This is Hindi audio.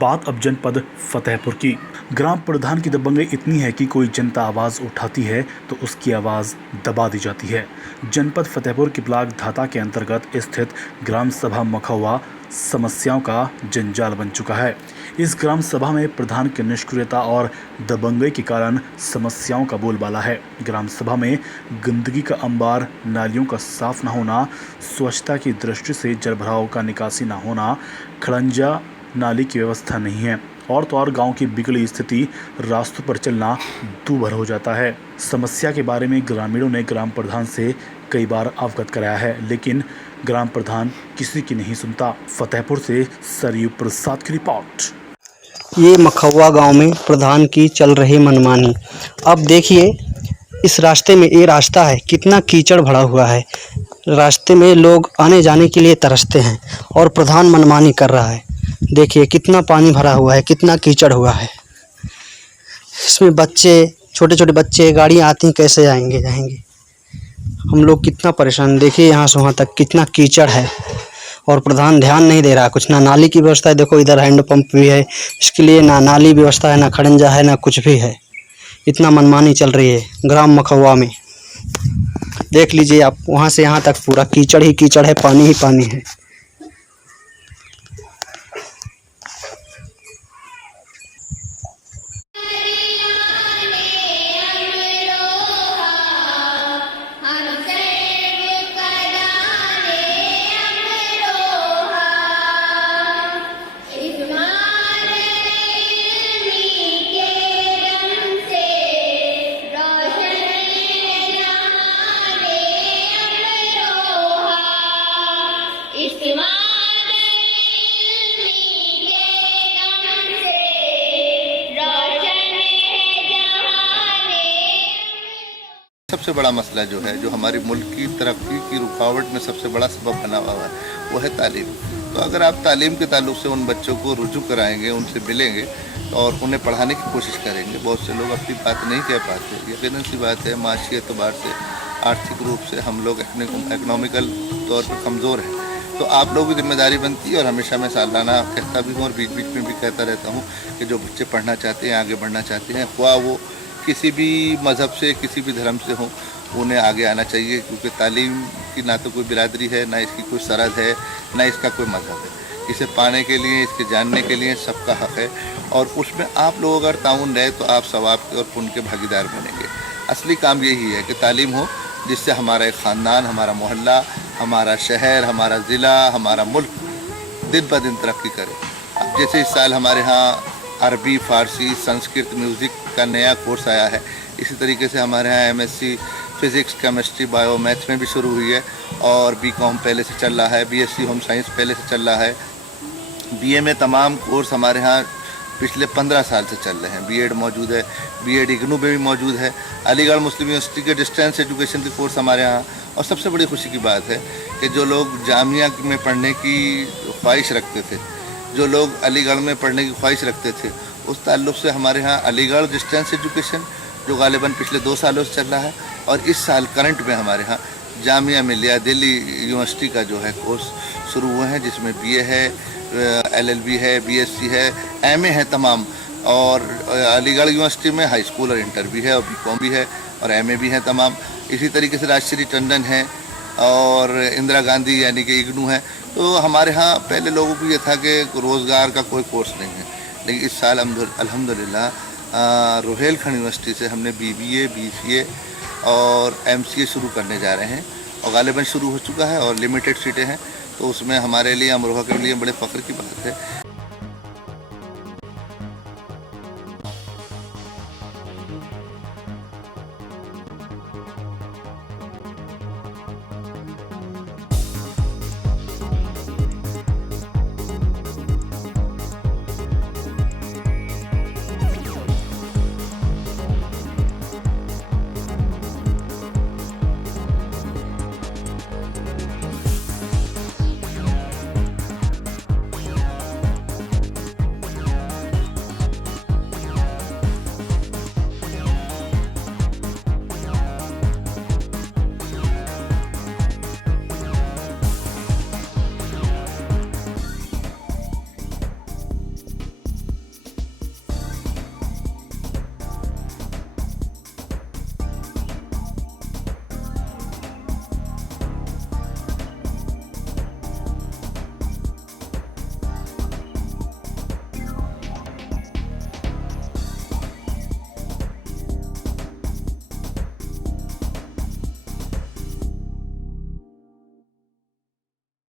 बात अब जनपद फतेहपुर की। ग्राम प्रधान की दबंगई इतनी है कि कोई जनता आवाज उठाती है तो उसकी आवाज दबा दी जाती है। जनपद फतेहपुर के ब्लॉक धाता के अंतर्गत स्थित ग्राम सभा मखौवा समस्याओं का जंजाल बन चुका है। इस ग्राम सभा में प्रधान की निष्क्रियता और दबंगई के कारण समस्याओं का बोलबाला है। ग्राम सभा में गंदगी का अंबार, नालियों का साफ न होना, स्वच्छता की दृष्टि से जलभराव का निकासी न होना, खड़ंजा नाली की व्यवस्था नहीं है और तो और गांव की बिगड़ी स्थिति, रास्तों पर चलना दूभर हो जाता है। समस्या के बारे में ग्रामीणों ने ग्राम प्रधान से कई बार अवगत कराया है, लेकिन ग्राम प्रधान किसी की नहीं सुनता। फतेहपुर से सरयू प्रसाद की रिपोर्ट। ये मखौवा गांव में प्रधान की चल रही मनमानी। अब देखिए इस रास्ते में, ये रास्ता है कितना कीचड़ भरा हुआ है। रास्ते में लोग आने जाने के लिए तरसते हैं और प्रधान मनमानी कर रहा है। देखिए कितना पानी भरा हुआ है, कितना कीचड़ हुआ है। इसमें बच्चे, छोटे छोटे बच्चे, गाड़ियाँ आती हैं, कैसे जाएंगे। हम लोग कितना परेशान। देखिए यहाँ से वहाँ तक कितना कीचड़ है और प्रधान ध्यान नहीं दे रहा कुछ। ना नाली की व्यवस्था है, देखो इधर हैंडपंप भी है, इसके लिए ना नाली व्यवस्था है, ना खड़ंजा है, ना कुछ भी है। इतना मनमानी चल रही है ग्राम मखौवा में। देख लीजिए आप, वहाँ से यहाँ तक पूरा कीचड़ ही कीचड़ है, पानी ही पानी है। सबसे बड़ा मसला जो है, जो हमारी मुल्क की तरक्की की रुकावट में सबसे बड़ा सबब बना हुआ है, वो है तालीम। तो अगर आप तालीम के ताल्लुक से उन बच्चों को रुजू कराएंगे, उनसे मिलेंगे और उन्हें पढ़ाने की कोशिश करेंगे, बहुत से लोग अपनी बात नहीं कह पाते। यकीनन सी बात है, माशी एतबार से, आर्थिक रूप से हम लोग इकनॉमिकल तौर पर कमज़ोर हैं। तो आप लोगों की जिम्मेदारी बनती है, और हमेशा मैं सालाना कहता भी हूँ और बीच बीच में भी कहता रहता हूँ कि जो बच्चे पढ़ना चाहते हैं, आगे बढ़ना चाहते हैं, ख्वाह वो किसी भी मज़हब से, किसी भी धर्म से हो, उन्हें आगे आना चाहिए। क्योंकि तालीम की ना तो कोई बिरादरी है, ना इसकी कोई सरहद है, ना इसका कोई मज़हब है। इसे पाने के लिए, इसके जानने के लिए सबका हक़ है, और उसमें आप लोग अगर ताउन रहे तो आप सवाब के और पुण्य के भागीदार बनेंगे। असली काम यही है कि तालीम हो, जिससे हमारा एक ख़ानदान, हमारा मोहल्ला, हमारा शहर, हमारा ज़िला, हमारा मुल्क दिन ब दिन तरक्की करे। अब जैसे इस साल हमारे यहाँ अरबी, फ़ारसी, संस्कृत, म्यूज़िक का नया कोर्स आया है, इसी तरीके से हमारे यहाँ MSc physics, chemistry, bio, maths में भी शुरू हुई है, और BCom पहले से चल रहा है, BSc होम साइंस पहले से चल रहा है, BA में तमाम कोर्स हमारे यहाँ पिछले 15 साल से चल रहे हैं। B.Ed मौजूद है, B.Ed इग्नू में भी मौजूद है, अलीगढ़ मुस्लिम यूनिवर्सिटी के डिस्टेंस एजुकेशन के कोर्स हमारे यहाँ। और सबसे बड़ी खुशी की बात है कि जो लोग जामिया में पढ़ने की ख्वाहिश रखते थे, जो लोग अलीगढ़ में पढ़ने की ख्वाहिश रखते थे, उस ताल्लुक़ से हमारे यहाँ अलीगढ़ डिस्टेंस एजुकेशन, जो गालिबन पिछले 2 सालों से चल रहा है, और इस साल करंट में हमारे यहाँ जामिया मिलिया दिल्ली यूनिवर्सिटी का जो है कोर्स शुरू हुए हैं, जिसमें BA है, LLB है, BSc है, MA है तमाम। और अलीगढ़ यूनिवर्सिटी में हाई स्कूल और इंटर भी है, और BCom भी है, और MA भी हैं तमाम। इसी तरीके से राजश्री टंडन है, और इंदिरा गांधी यानी कि इग्नू है। तो हमारे यहाँ पहले लोगों को ये था कि रोज़गार का कोई कोर्स नहीं है, लेकिन इस साल अल्हम्दुलिल्लाह रोहेलखंड यूनिवर्सिटी से हमने BBA, BCA और MCA शुरू करने जा रहे हैं, और गालिबन शुरू हो चुका है, और लिमिटेड सीटें हैं। तो उसमें हमारे लिए, अमरोहा के लिए बड़े फ़ख्र की बात है।